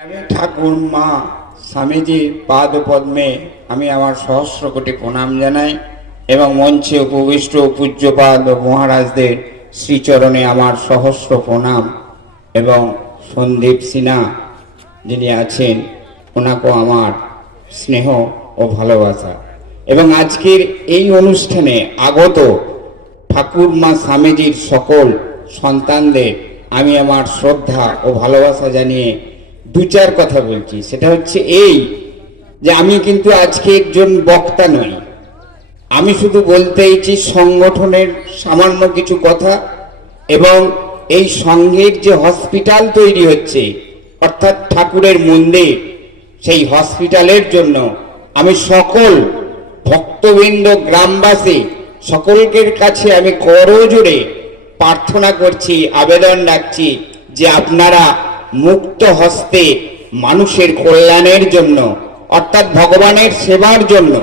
আমি ঠাকুর মা স্বামীজির পাদ পদ্মে আমি আমার সহস্র কোটি প্রণাম জানাই এবং মঞ্চে উপবিষ্ট পূজ্যপাদ মহারাজদের শ্রীচরণে আমার সহস্র প্রণাম এবং সন্দীপ সিনহা যিনি আছেন ওনাকেও আমার স্নেহ ও ভালোবাসা এবং আজকের এই অনুষ্ঠানে আগত ঠাকুর মা স্বামীজির সকল সন্তানদের আমি আমার শ্রদ্ধা ও ভালোবাসা জানিয়ে দু চার কথা বলছি। সেটা হচ্ছে এই যে আমি কিন্তু আজকে একজন বক্তা নই, আমি শুধু বলতে চাইছি সংগঠনের সামান্য কিছু কথা এবং এই সংঘের যে হসপিটাল তৈরি হচ্ছে অর্থাৎ ঠাকুরের মন্দির, সেই হসপিটালের জন্য আমি সকল ভক্তবৃন্দ গ্রামবাসী সকলের কাছে আমি করজোড়ে প্রার্থনা করছি, আবেদন রাখছি যে আপনারা মুক্ত হস্তে মানুষের কল্যাণের জন্য অর্থাৎ ভগবানের সেবার জন্য,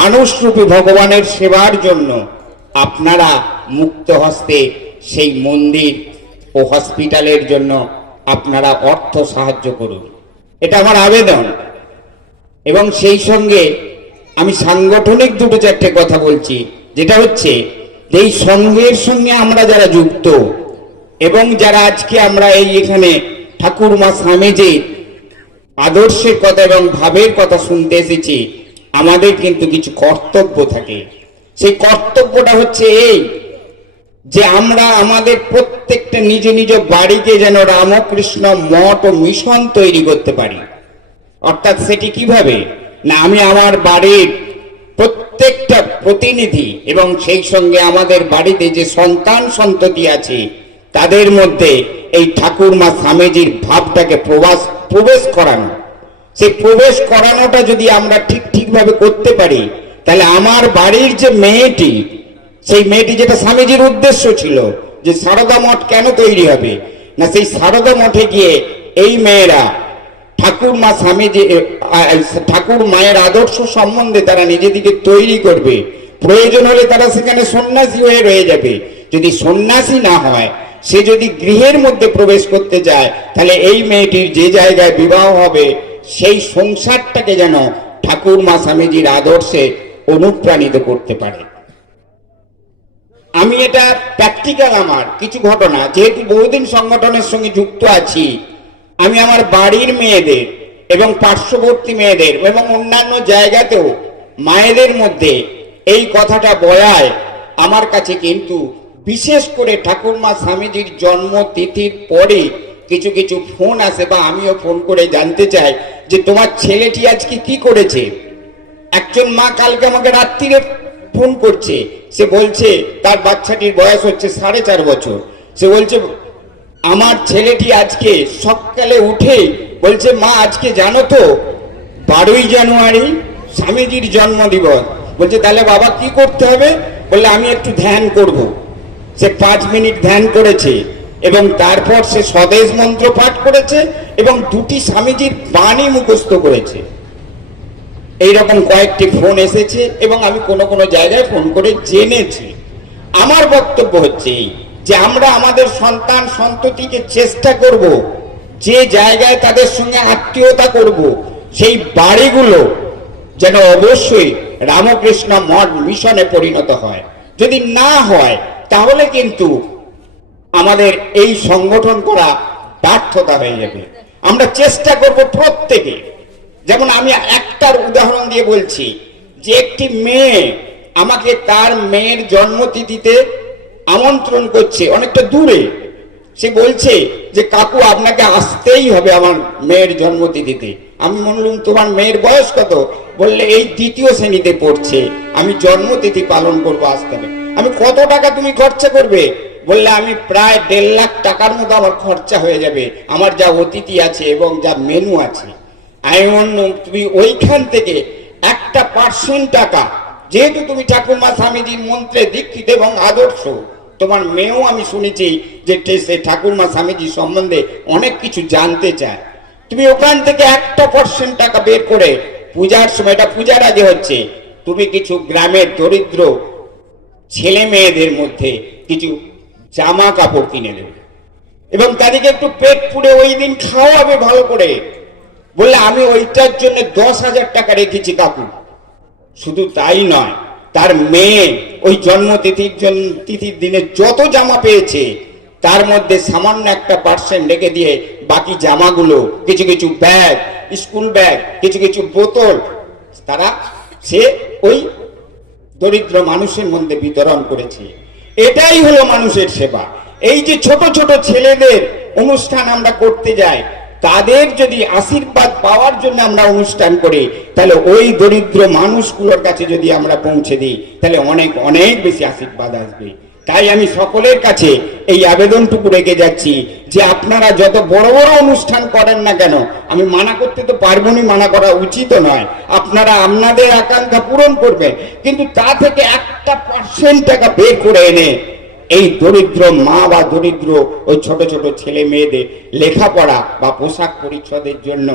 মানুষরূপী ভগবানের সেবার জন্য আপনারা মুক্ত হস্তে সেই মন্দির ও হসপিটালের জন্য আপনারা অর্থ সাহায্য করুন, এটা আমার আবেদন। এবং সেই সঙ্গে আমি সাংগঠনিক দুটো চারটে কথা বলছি, যেটা হচ্ছে এই সংঘের সঙ্গে আমরা যারা যুক্ত এবং যারা আজকে আমরা এই এখানে ঠাকুর মা স্বামীজির আদর্শের কথা এবং ভাবের কথা শুনতে এসেছি, আমাদের কিন্তু কিছু কর্তব্য থাকে। সেই কর্তব্যটা হচ্ছে এই যে আমরা আমাদের প্রত্যেকটা নিজ নিজ বাড়িতে যেন রামকৃষ্ণ মঠ ও মিশন তৈরি করতে পারি। অর্থাৎ সেটি কিভাবে না, আমি আমার বাড়ির প্রত্যেকটা প্রতিনিধি এবং সেই সঙ্গে আমাদের বাড়িতে যে সন্তান সন্ততি আছে তাদের মধ্যে এই ঠাকুর মা স্বামীজির ভাবটাকে প্রবেশ করানো। সেই প্রবেশ করানোটা যদি আমরা ঠিকভাবে করতে পারি, তাহলে আমার বাড়ির যে মেয়েটি, সেই মেয়েটি যেটা স্বামীজির উদ্দেশ্য ছিল যে সারদা মঠ কেন তৈরি হবে না, সেই সারদা মঠে গিয়ে এই মেয়েরা ঠাকুর মা স্বামীজি ঠাকুর মায়ের আদর্শ সম্বন্ধে তারা নিজেদিকে তৈরি করবে। প্রয়োজন হলে তারা সেখানে সন্ন্যাসী হয়ে রয়ে যাবে। যদি সন্ন্যাসী না হয়, সে যদি গৃহের মধ্যে প্রবেশ করতে যায়, তাহলে এই মেয়েটির যে জায়গায় বিবাহ হবে সেই সংসারটাকে যেন ঠাকুর মা স্বামীজির আদর্শে অনুপ্রাণিত করতে পারে। আমি এটা প্র্যাকটিক্যাল আমার কিছু ঘটনা, যেহেতু বহুদিন সংগঠনের সঙ্গে যুক্ত আছি, আমি আমার বাড়ির মেয়েদের এবং পার্শ্ববর্তী মেয়েদের এবং অন্যান্য জায়গাতেও মায়েদের মধ্যে এই কথাটা বলায় আমার কাছে কিন্তু বিশেষ করে ঠাকুর মা স্বামীজির জন্মতিথির পরে কিছু কিছু ফোন আসে বা আমিও ফোন করে জানতে চাই যে তোমার ছেলেটি আজকে কি করেছে। একজন মা কালকে আমাকে রাত্রিরে ফোন করছে, সে বলছে তার বাচ্চাটির বয়স হচ্ছে 4.5 বছর। সে বলছে আমার ছেলেটি আজকে সকালে উঠে বলছে মা আজকে জানো তো 12ই জানুয়ারি স্বামীজির জন্মদিবস। বলছে তাহলে বাবা কি করতে হবে? বললে আমি একটু ধ্যান করব। সে 5 মিনিট ধ্যান করেছে এবং তারপর সে স্বদেশ মন্ত্র পাঠ করেছে এবং 2টি স্বামীজির বাণী মুখস্থ করেছে। এইরকম কয়েকটি ফোন এসেছে এবং আমি কোনো কোনো জায়গায় ফোন করে জেনেছি। আমার বক্তব্য হচ্ছে এই যে আমরা আমাদের সন্তান সন্ততিকে চেষ্টা করব যে জায়গায় তাদের সঙ্গে আত্মীয়তা করব সেই বাড়িগুলো যেন অবশ্যই রামকৃষ্ণ মঠ মিশনে পরিণত হয়। যদি না হয় তাহলে কিন্তু আমাদের এই সংগঠন করা ব্যর্থতা হয়ে যাবে। আমরা চেষ্টা করব প্রত্যেকে। যেমন আমি একটার উদাহরণ দিয়ে বলছি যে একটি মেয়ে আমাকে তার মেয়ের জন্মতিথিতে আমন্ত্রণ করছে অনেকটা দূরে। সে বলছে যে কাকু আপনাকে আসতেই হবে আমার মেয়ের জন্মতিথিতে। আমি বললাম তোমার মেয়ের বয়স কত? বললে এই 2য় শ্রেণীতে পড়ছে, আমি জন্মতিথি পালন করবো, আসতে হবে। আমি কত টাকা তুমি খরচা করবে? বললে আমি প্রায় 1.5 লাখ টাকার মতো আমার খরচা হয়ে যাবে, আমার যা অতিথি আছে এবং যা মেনু আছে। আমি বললাম তুমি ওইখান থেকে 1% টাকা, যেহেতু তুমি ঠাকুর মা স্বামীজির মন্ত্রে দীক্ষিত এবং আদর্শ, তোমার মেয়েও আমি শুনেছি যে সে ঠাকুর মা স্বামীজি সম্বন্ধে অনেক কিছু জানতে চায়, তুমি ওখান থেকে 1% টাকা বের করে পূজার সময়, এটা পূজার আগে হচ্ছে, তুমি কিছু গ্রামের দরিদ্র ছেলে মেয়েদের মধ্যে কিছু জামা কাপড় কিনে দেবে এবং তাদেরকে একটু পেট পুড়ে ওই দিন খাওয়াবে ভালো করে। বললে আমি ওইটার জন্য 10,000 টাকা রেখেছি কাকু। শুধু তাই নয়, তার মেয়ে ওই তিথির দিনে যত জামা পেয়েছে তার মধ্যে সামান্য একটা পার্সেন্ট রেখে দিয়ে বাকি জামাগুলো, কিছু কিছু ব্যাগ, স্কুল ব্যাগ, কিছু কিছু বোতল সে ওই দরিদ্র মানুষের মধ্যে বিতরণ করেছে। এটাই হলো মানুষের সেবা। এই যে ছোট ছোট ছেলেদের অনুষ্ঠান আমরা করতে যাই, তাদের যদি আশীর্বাদ পাওয়ার জন্য আমরা অনুষ্ঠান করি, তাহলে ওই দরিদ্র মানুষগুলোর কাছে যদি আমরা পৌঁছে দিই, তাহলে অনেক অনেক বেশি আশীর্বাদ আসবে। তাই আমি সকলের কাছে এই আবেদনটুকু রেখে যাচ্ছি যে আপনারা যত বড় বড় অনুষ্ঠান করেন না কেন, আমি মানা করতে তো পারবো না, মানা করা উচিত নয়, আপনারা আপনাদের আকাঙ্ক্ষা পূরণ করবেন, কিন্তু তা থেকে 1% টাকা বের করে এনে এই দরিদ্র মা বা দরিদ্র ওই ছোট ছোট ছেলে মেয়েদের লেখাপড়া বা পোশাক পরিচ্ছদের জন্য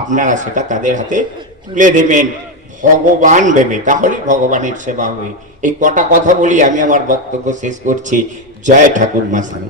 আপনারা সেটা তাদের হাতে তুলে দেবেন ভগবান ভেবে, তাহলে ভগবানের সেবা হবে। এই কটা কথা বলি আমি আমার বক্তব্য শেষ করছি। জয় ঠাকুর মা স্বামী।